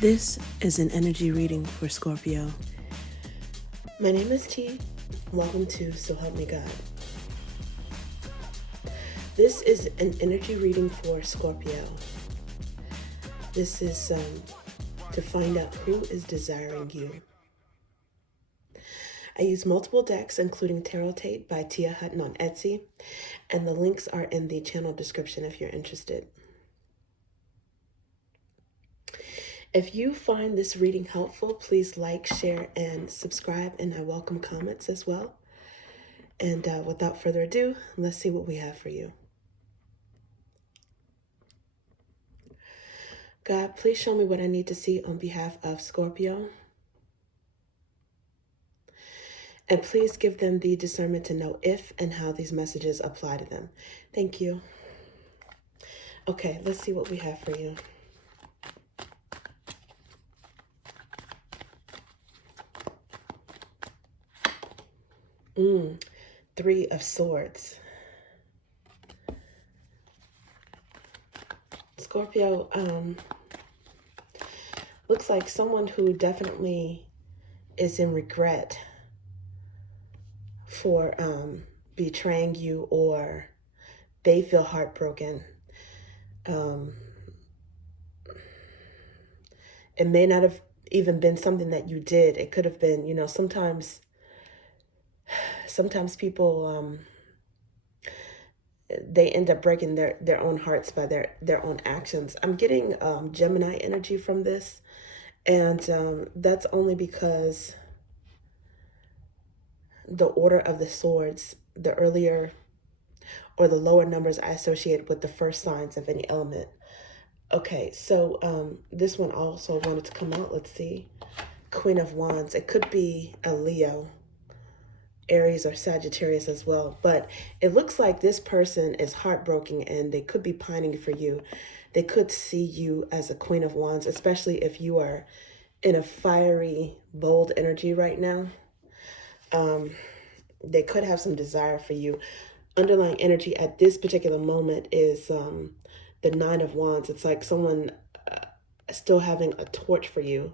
This is an energy reading for Scorpio. My name is T. Welcome to So Help Me God. This is an energy reading for Scorpio. This is to find out who is desiring you. I use multiple decks, including Tarot Tape by Tia Hutton on Etsy, and the links are in the channel description if you're interested. If you find this reading helpful, please like, share, and subscribe, and I welcome comments as well. And without further ado, let's see what we have for you. God, please show me what I need to see on behalf of Scorpio. And please give them the discernment to know if and how these messages apply to them. Thank you. Okay, let's see what we have for you. Three of Swords. Scorpio, looks like someone who definitely is in regret for betraying you, or they feel heartbroken. It may not have even been something that you did. It could have been, sometimes people, they end up breaking their own hearts by their own actions. I'm getting Gemini energy from this, and that's only because the Order of the Swords, the earlier or the lower numbers I associate with the first signs of any element. Okay, so this one also wanted to come out. Let's see. Queen of Wands. It could be a Leo, Aries, or Sagittarius as well. But it looks like this person is heartbroken and they could be pining for you. They could see you as a Queen of Wands, especially if you are in a fiery, bold energy right now. They could have some desire for you. Underlying energy at this particular moment is the Nine of Wands. It's like someone still having a torch for you,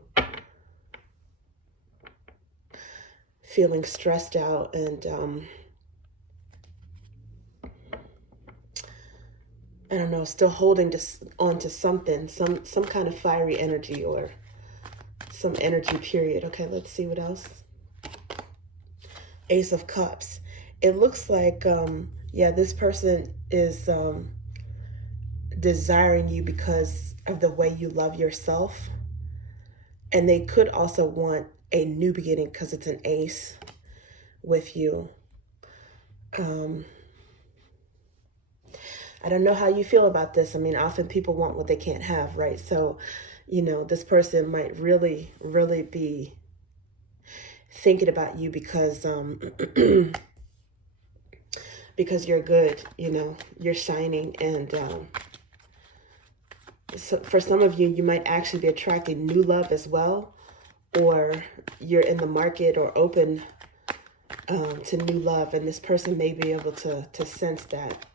feeling stressed out, and I don't know, still holding on to something, some kind of fiery energy or some energy period. Okay, let's see what else. Ace of Cups. It looks like, this person is desiring you because of the way you love yourself. And they could also want a new beginning because it's an ace with you. I don't know how you feel about this. I mean, often people want what they can't have, right? So, this person might really, really be thinking about you because because you're good, you're shining. And so for some of you, you might actually be attracting new love as well, or you're in the market or open to new love, and this person may be able to sense that.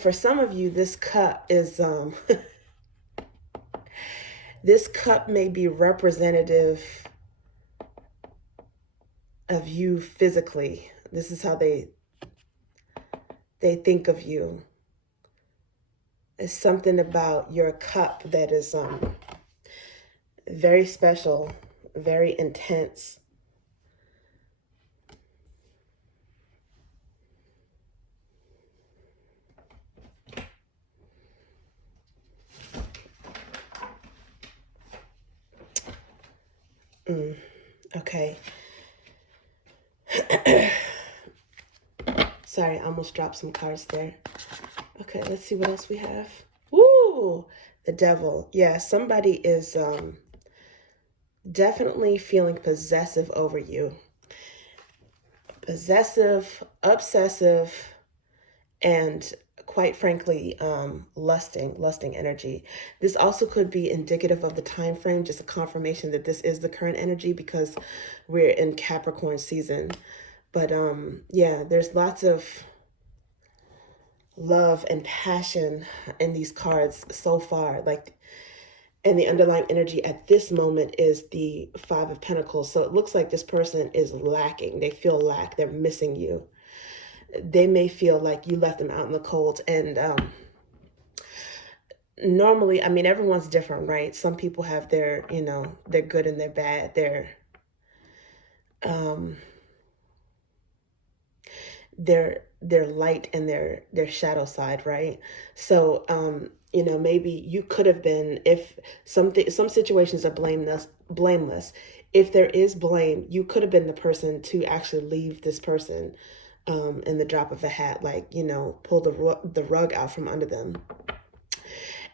For some of you, this cup is this cup may be representative of you physically. This is how they think of you. It's something about your cup that is very special, very intense. Okay. Sorry, I almost dropped some cards there. Okay, let's see what else we have. Woo! The Devil. Yeah, somebody is definitely feeling possessive over you. Possessive, obsessive, and quite frankly, lusting energy. This also could be indicative of the time frame, just a confirmation that this is the current energy because we're in Capricorn season. But yeah, there's lots of love and passion in these cards so far. Like, and the underlying energy at this moment is the Five of Pentacles. So it looks like this person is lacking. They feel lack. They're missing you. They may feel like you left them out in the cold. And normally, I mean, everyone's different, right? Some people have their, you know, their good and their bad. Um, their light and their shadow side, right? So you know, maybe you could have been, if some situations are blameless. If there is blame, you could have been the person to actually leave this person in the drop of a hat, like, you know, pull the rug out from under them.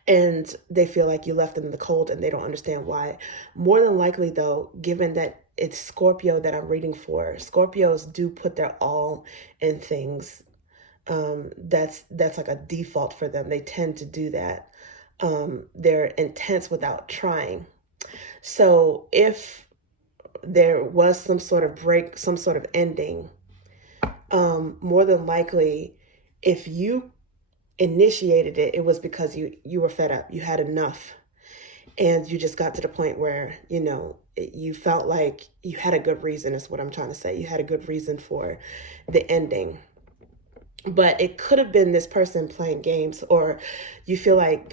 And they feel like you left them in the cold and they don't understand why. More than likely, though, given that it's Scorpio that I'm reading for, Scorpios do put their all in things. That's like a default for them. They tend to do that. They're intense without trying. So if there was some sort of break, some sort of ending, more than likely, if you initiated it, it was because you were fed up. You had enough. And you just got to the point where, you know, you felt like you had a good reason, is what I'm trying to say. You had a good reason for the ending. But it could have been this person playing games, or you feel like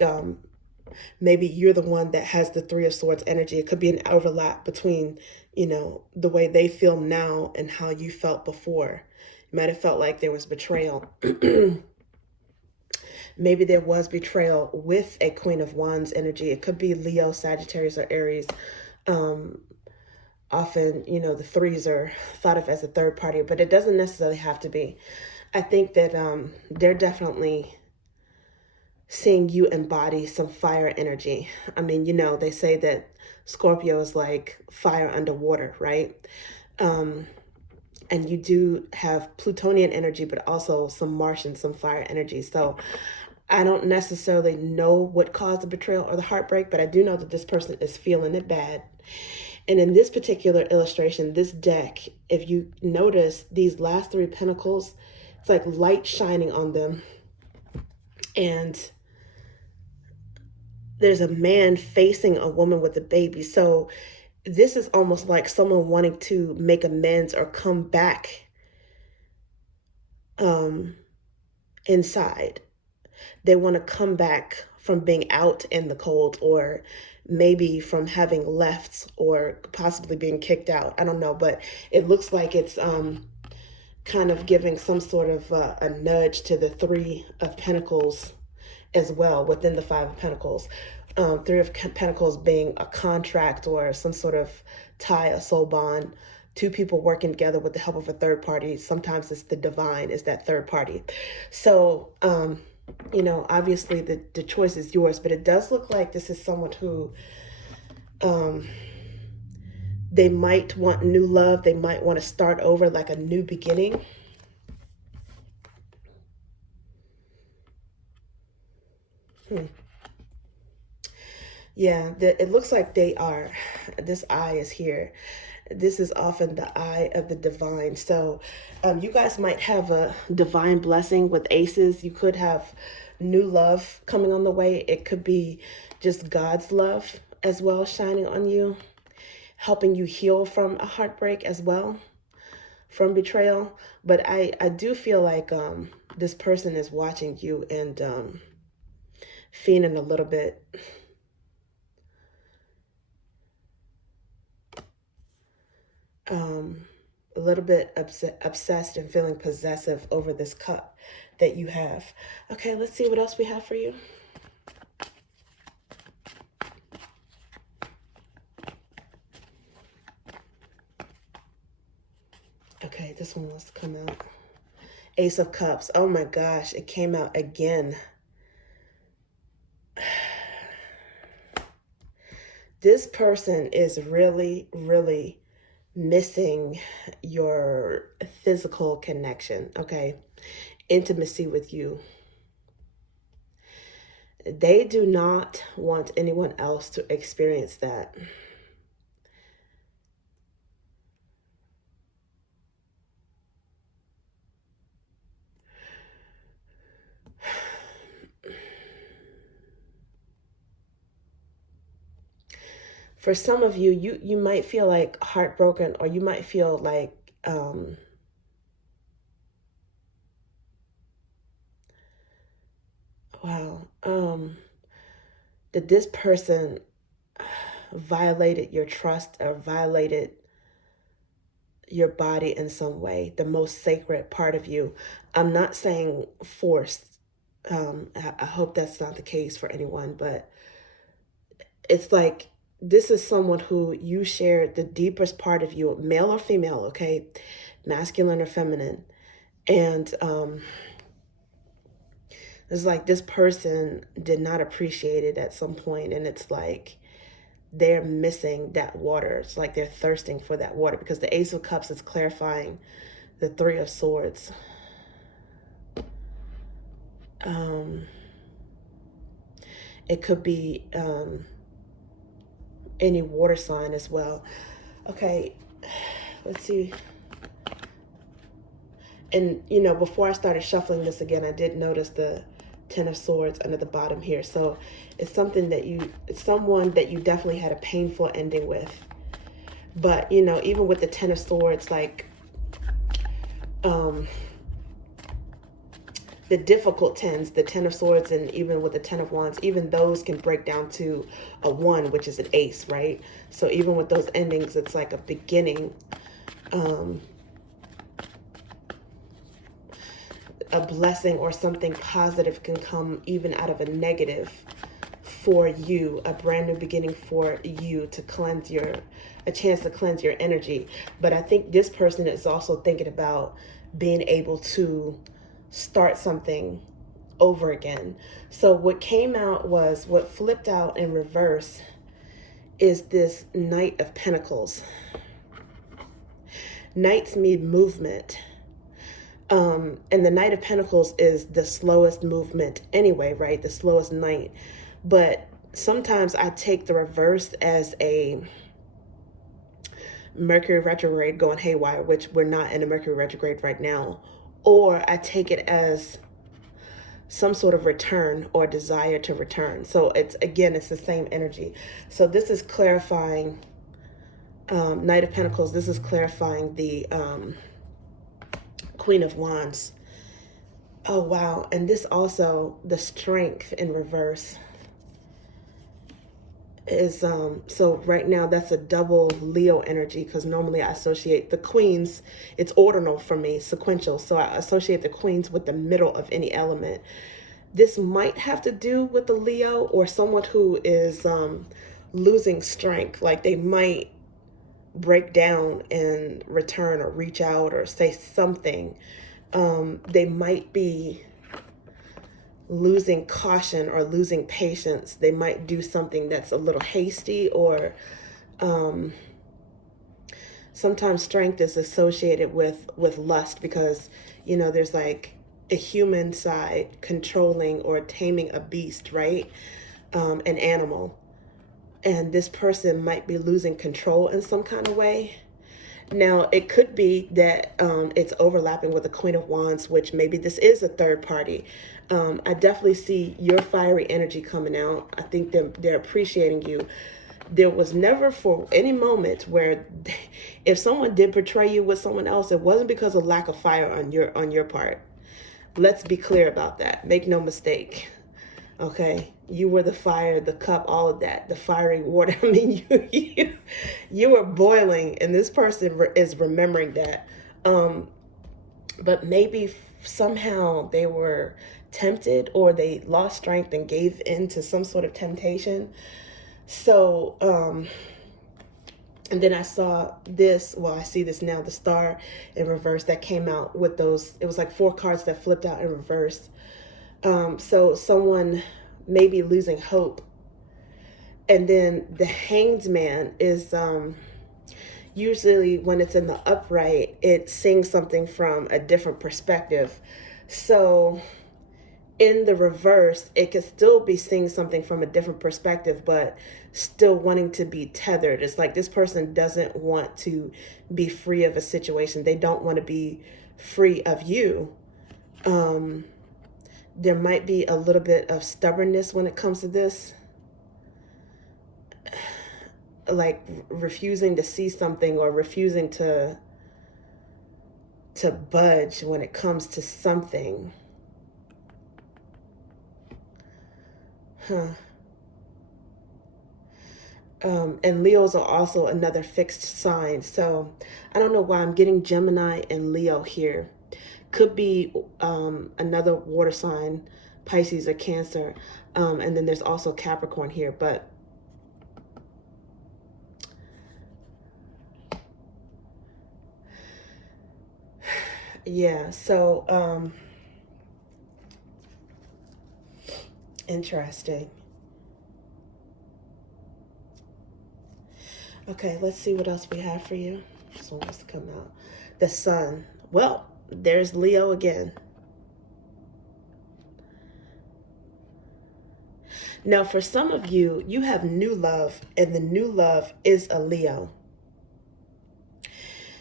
maybe you're the one that has the Three of Swords energy. It could be an overlap between, you know, the way they feel now and how you felt before. You might have felt like there was betrayal. Maybe there was betrayal with a Queen of Wands energy. It could be Leo, Sagittarius, or Aries. Often, you know, the threes are thought of as a third party, but it doesn't necessarily have to be. I think that they're definitely seeing you embody some fire energy. I mean, you know, they say that Scorpio is like fire underwater, right? And you do have Plutonian energy, but also some Martian, some fire energy. So I don't necessarily know what caused the betrayal or the heartbreak, but I do know that this person is feeling it bad. And in this particular illustration, this deck, if you notice these last three pentacles, it's like light shining on them. And there's a man facing a woman with a baby. So this is almost like someone wanting to make amends or come back inside. They want to come back from being out in the cold, or maybe from having left, or possibly being kicked out. I don't know, but it looks like it's kind of giving some sort of a nudge to the Three of Pentacles as well within the Five of Pentacles. Three of Pentacles being a contract or some sort of tie, a soul bond, two people working together with the help of a third party. Sometimes it's the divine is that third party. So, you know, obviously the choice is yours, but it does look like this is someone who they might want new love. They might want to start over, like a new beginning. Yeah, it looks like they are. This eye is here. This is often the eye of the divine. So you guys might have a divine blessing with aces. You could have new love coming on the way. It could be just God's love as well shining on you, helping you heal from a heartbreak as well, from betrayal. But I do feel like this person is watching you and feeling a little bit obsessed and feeling possessive over this cup that you have. Okay, let's see what else we have for you. Okay, this one wants to come out. Ace of Cups. Oh my gosh, it came out again. This person is really, really missing your physical connection, okay? Intimacy with you. They do not want anyone else to experience that. For some of you, you might feel like heartbroken, or you might feel like wow, that this person violated your trust or violated your body in some way, the most sacred part of you. I'm not saying forced. I hope that's not the case for anyone, but it's like this is someone who you shared the deepest part of you, male or female, okay, masculine or feminine, and it's like this person did not appreciate it at some point, and it's like they're missing that water. It's like they're thirsting for that water, because the Ace of Cups is clarifying the Three of Swords. It could be any water sign as well. Okay, let's see. And, you know, before I started shuffling this again, I did notice the Ten of Swords under the bottom here. So it's something that it's someone that you definitely had a painful ending with. But, you know, even with the Ten of Swords, like, the difficult tens, the Ten of Swords, and even with the Ten of Wands, even those can break down to a 1, which is an ace, right? So even with those endings, it's like a beginning. A blessing or something positive can come even out of a negative for you, a brand new beginning for you to cleanse a chance to cleanse your energy. But I think this person is also thinking about being able to start something over again. So what came out was, what flipped out in reverse is this Knight of Pentacles. Knights mean movement. And the Knight of Pentacles is the slowest movement anyway, right? The slowest knight. But sometimes I take the reverse as a Mercury retrograde going haywire, which we're not in a Mercury retrograde right now. Or I take it as some sort of return or desire to return. So it's, again, it's the same energy. So this is clarifying Knight of Pentacles. This is clarifying the Queen of Wands. Oh, wow. And this also, the Strength in reverse is, so right now that's a double Leo energy, because normally I associate the queens, it's ordinal for me, sequential. So I associate the queens with the middle of any element. This might have to do with the Leo or someone who is losing strength. Like they might break down and return or reach out or say something. They might be losing caution or losing patience. They might do something that's a little hasty, or sometimes strength is associated with lust, because, you know, there's like a human side controlling or taming a beast, right? An animal. And this person might be losing control in some kind of way. Now, it could be that it's overlapping with the Queen of Wands, which maybe this is a third party. I definitely see your fiery energy coming out. I think they're appreciating you. There was never for any moment where if someone did portray you with someone else, it wasn't because of lack of fire on your part. Let's be clear about that. Make no mistake. Okay, you were the fire, the cup, all of that, the fiery water. I mean, you were boiling, and this person is remembering that. But maybe somehow they were tempted, or they lost strength and gave in to some sort of temptation. So, and then I saw this, well, I see this now, the Star in reverse that came out with those, it was like 4 cards that flipped out in reverse. So someone may be losing hope. And then the Hanged Man is, usually when it's in the upright, it sings something from a different perspective. So in the reverse, it could still be seeing something from a different perspective, but still wanting to be tethered. It's like this person doesn't want to be free of a situation. They don't want to be free of you. There might be a little bit of stubbornness when it comes to this. like refusing to see something or refusing to budge when it comes to something. And Leos are also another fixed sign. So I don't know why I'm getting Gemini and Leo here. Could be another water sign, Pisces or Cancer. And then there's also Capricorn here. But yeah, so interesting. Okay, let's see what else we have for you. This one wants to come out. The Sun. Well, there's Leo again. Now, for some of you, you have new love, and the new love is a Leo.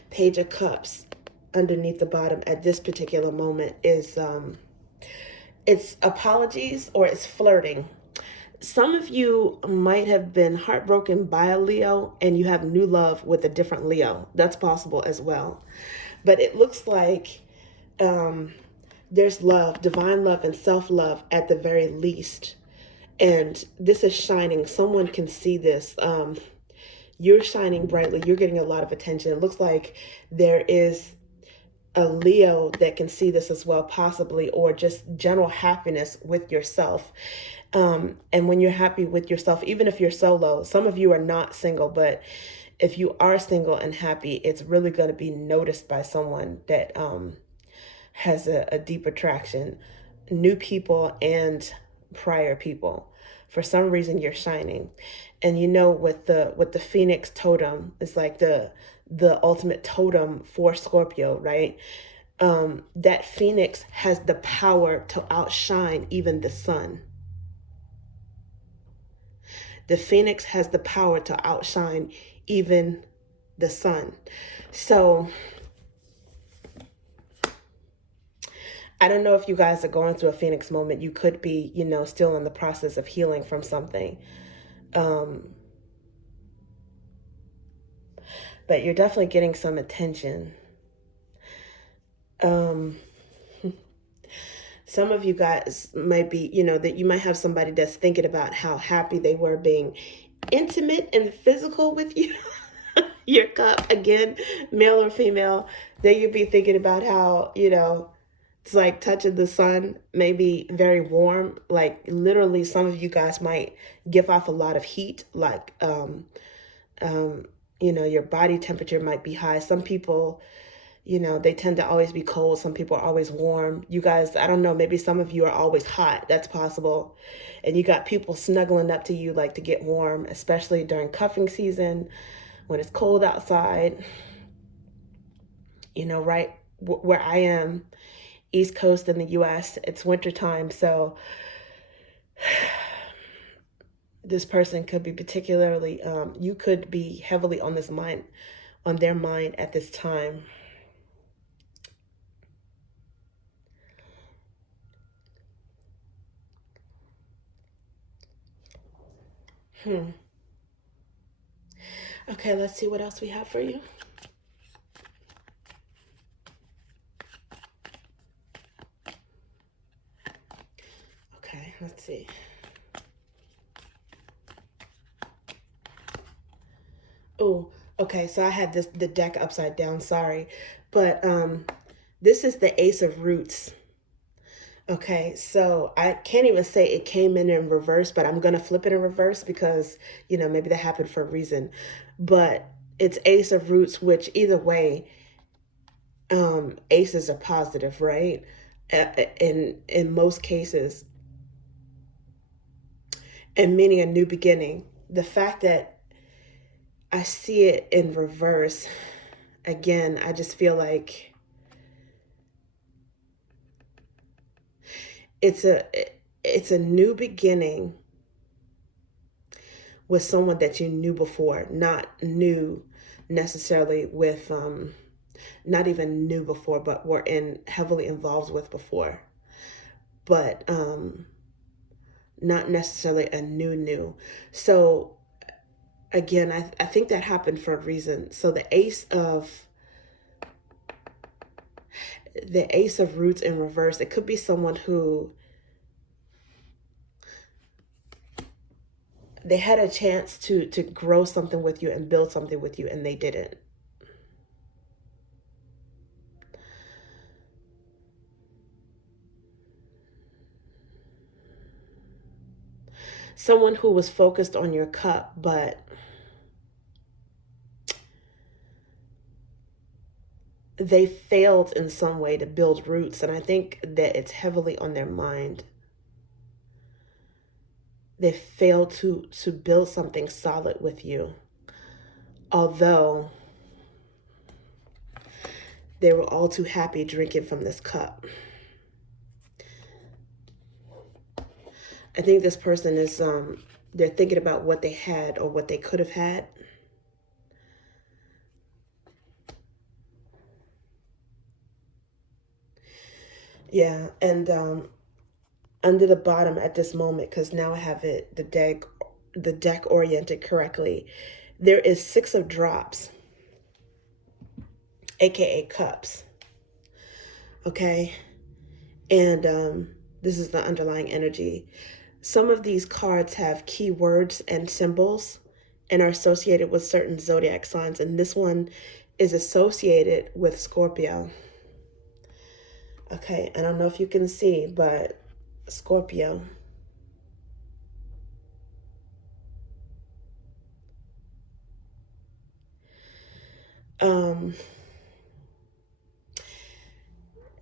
Page of Cups underneath the bottom at this particular moment is it's apologies or it's flirting. Some of you might have been heartbroken by a Leo and you have new love with a different Leo. That's possible as well. But it looks like there's love, divine love and self-love at the very least. And this is shining. Someone can see this. You're shining brightly. You're getting a lot of attention. It looks like there is a Leo that can see this as well, possibly, or just general happiness with yourself. And when you're happy with yourself, even if you're solo, some of you are not single, but if you are single and happy, it's really going to be noticed by someone that has a deep attraction, new people and prior people. For some reason, you're shining. And you know, with the Phoenix totem, it's like the ultimate totem for Scorpio, right? That Phoenix has the power to outshine even the sun. The Phoenix has the power to outshine even the sun. So I don't know if you guys are going through a Phoenix moment. You could be, you know, still in the process of healing from something. But you're definitely getting some attention. Some of you guys might be, you know, that you might have somebody that's thinking about how happy they were being intimate and physical with you. Your cup, again, male or female, then you'd be thinking about how, you know, it's like touching the sun, maybe very warm. Like literally some of you guys might give off a lot of heat, like, you know, your body temperature might be high. Some people, you know, they tend to always be cold. Some people are always warm. You guys, I don't know, maybe some of you are always hot. That's possible. And you got people snuggling up to you like to get warm, especially during cuffing season when it's cold outside. You know, right where I am, East Coast in the US, it's wintertime. So this person could be particularly, you could be heavily on their mind at this time. Okay, let's see what else we have for you. Okay, let's see. Oh, okay, so I had the deck upside down, sorry. But this is the Ace of Roots. Okay, so I can't even say it came in reverse, but I'm going to flip it in reverse because, you know, maybe that happened for a reason. But it's Ace of Roots, which either way, aces are positive, right? In most cases, and meaning a new beginning. The fact that I see it in reverse, again, I just feel like it's a new beginning with someone that you knew before, not new necessarily with, not even new before, but were heavily involved with before, but not necessarily a new. So again, I think that happened for a reason. So the Ace of Roots in reverse, it could be someone who they had a chance to grow something with you and build something with you, and they didn't. Someone who was focused on your cup, but they failed in some way to build roots. And I think that it's heavily on their mind. They failed to build something solid with you. Although they were all too happy drinking from this cup. I think this person is, they're thinking about what they had or what they could have had. Yeah, and under the bottom at this moment, because now I have it, the deck oriented correctly, there is 6 of drops, aka cups. Okay, and this is the underlying energy. Some of these cards have keywords and symbols and are associated with certain zodiac signs, and this one is associated with Scorpio. Okay, I don't know if you can see, but Scorpio.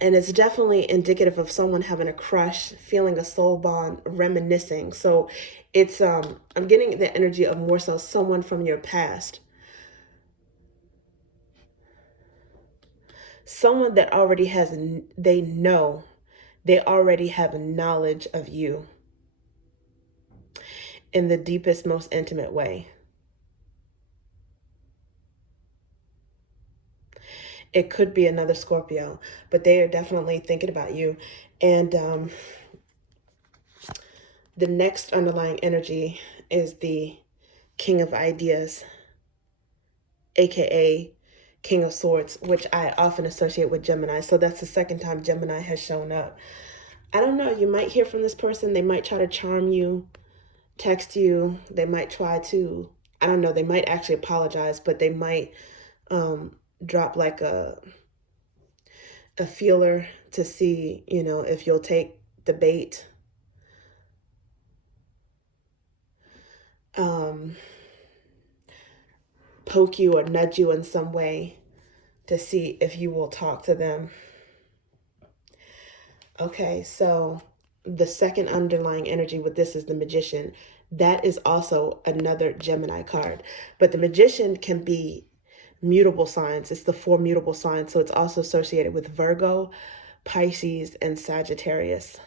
And it's definitely indicative of someone having a crush, feeling a soul bond, reminiscing. So it's, I'm getting the energy of more so someone from your past. Someone that already has, they already have knowledge of you in the deepest, most intimate way. It could be another Scorpio, but they are definitely thinking about you. And the next underlying energy is the King of Ideas, aka King of Swords, which I often associate with Gemini. So that's the second time Gemini has shown up. I don't know. You might hear from this person. They might try to charm you, text you. They might try to, I don't know, they might actually apologize, but they might drop like a feeler to see, you know, if you'll take the bait. Poke you or nudge you in some way to see if you will talk to them. Okay, so the second underlying energy with this is the Magician. That is also another Gemini card. But the Magician can be mutable signs. It's the 4 mutable signs. So it's also associated with Virgo, Pisces, and Sagittarius.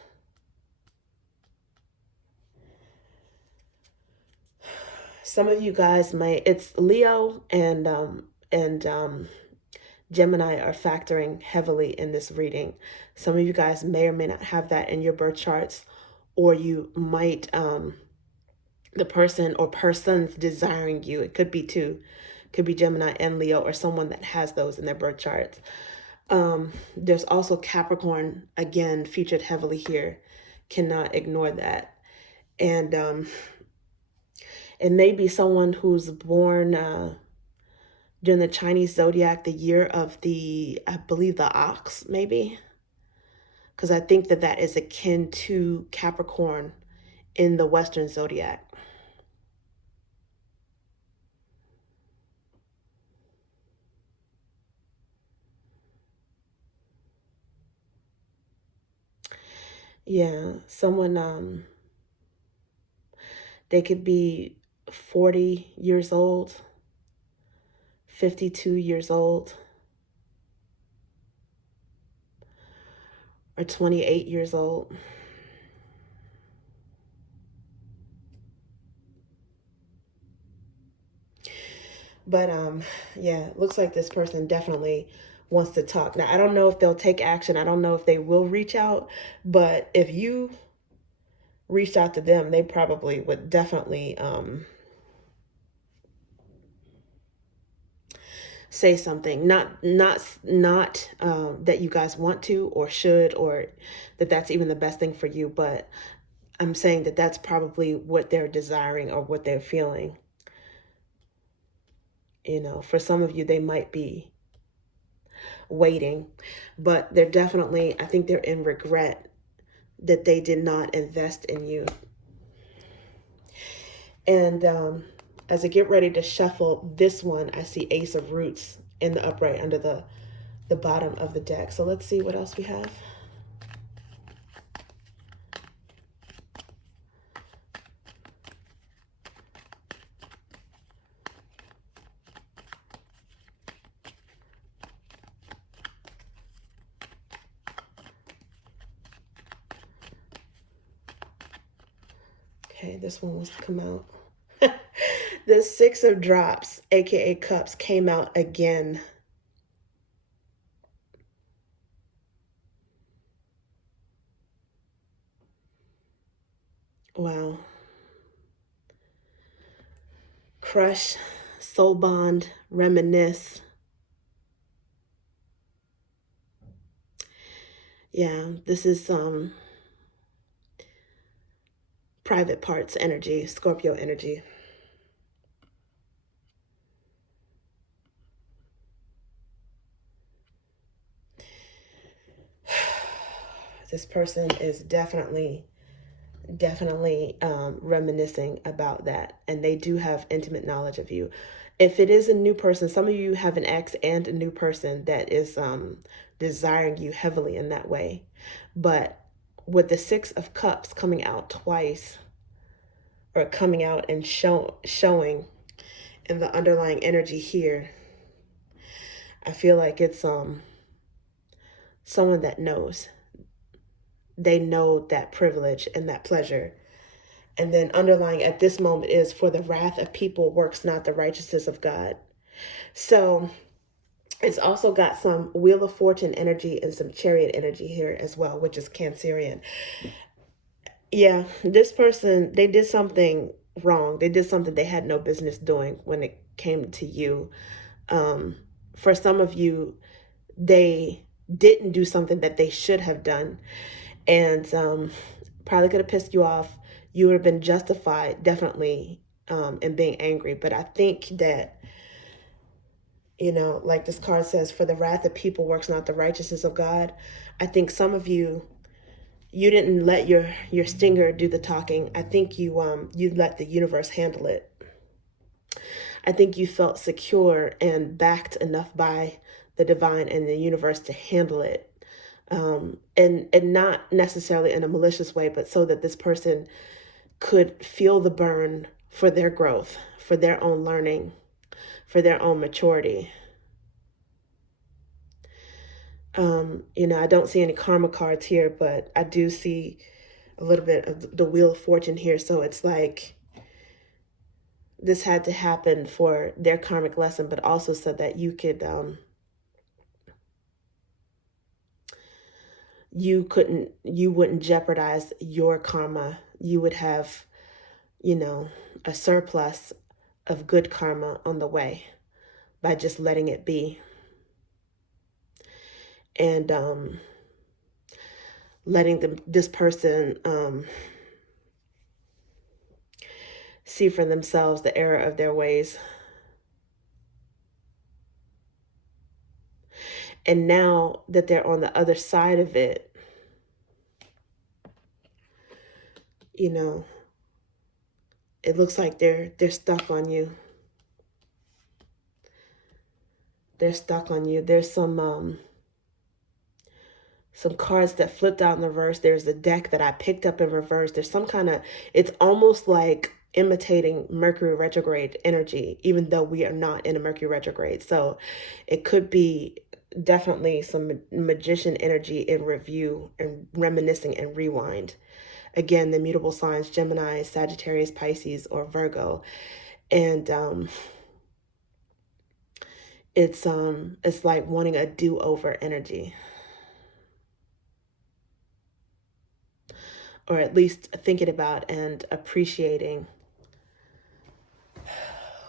Some of you guys it's Leo and Gemini are factoring heavily in this reading. Some of you guys may or may not have that in your birth charts, or you might, the person or persons desiring you, it could be 2, could be Gemini and Leo, or someone that has those in their birth charts. There's also Capricorn, again, featured heavily here. Cannot ignore that. And it may be someone who's born during the Chinese zodiac, the year of the, I believe the ox, maybe. Because I think that that is akin to Capricorn in the Western zodiac. Yeah, someone, they could be 40 years old, 52 years old, or 28 years old. But yeah, it looks like this person definitely wants to talk. Now, I don't know if they'll take action. I don't know if they will reach out, but if you reached out to them, they probably would definitely say something, not that you guys want to or should, or that that's even the best thing for you, but I'm saying that that's probably what they're desiring or what they're feeling. You know, for some of you, they might be waiting, but they're definitely, I think they're in regret that they did not invest in you. And as I get ready to shuffle this one, I see Ace of Roots in the upright under the bottom of the deck. So let's see what else we have. Okay, this one wants to come out. The Six of Drops, aka Cups, came out again. Wow. Crush, soul bond, reminisce. Yeah, this is private parts energy, Scorpio energy. This person is definitely reminiscing about that, and they do have intimate knowledge of you. If it is a new person, some of you have an ex and a new person that is desiring you heavily in that way. But with the Six of Cups coming out twice, or coming out and showing in the underlying energy here, I feel like it's someone that knows. They know that privilege and that pleasure. And then underlying at this moment is, for the wrath of people works not the righteousness of God. So it's also got some Wheel of Fortune energy and some Chariot energy here as well, which is Cancerian. Yeah, this person, they did something wrong. They did something they had no business doing when it came to you. For some of you, they didn't do something that they should have done. And probably could have pissed you off. You would have been justified, definitely, in being angry. But I think that, you know, like this card says, for the wrath of people works not the righteousness of God. I think some of you, you didn't let your stinger do the talking. I think you let the universe handle it. I think you felt secure and backed enough by the divine and the universe to handle it. And not necessarily in a malicious way, but so that this person could feel the burn for their growth, for their own learning, for their own maturity. You know, I don't see any karma cards here, but I do see a little bit of the Wheel of Fortune here. So it's like this had to happen for their karmic lesson, but also so that you could, you wouldn't jeopardize your karma. You would have, you know, a surplus of good karma on the way by just letting it be. And letting this person see for themselves the error of their ways. And now that they're on the other side of it, you know, it looks like they're stuck on you. They're stuck on you. There's some cards that flipped out in reverse. There's a deck that I picked up in reverse. There's some kind of, it's almost like imitating Mercury retrograde energy, even though we are not in a Mercury retrograde. So it could be definitely some magician energy in review and reminiscing and rewind. Again, the mutable signs, Gemini, Sagittarius, Pisces, or Virgo. And it's like wanting a do-over energy. Or at least thinking about and appreciating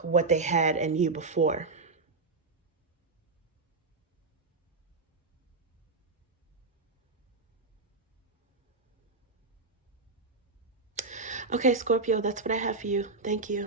what they had in you before. Okay, Scorpio, that's what I have for you. Thank you.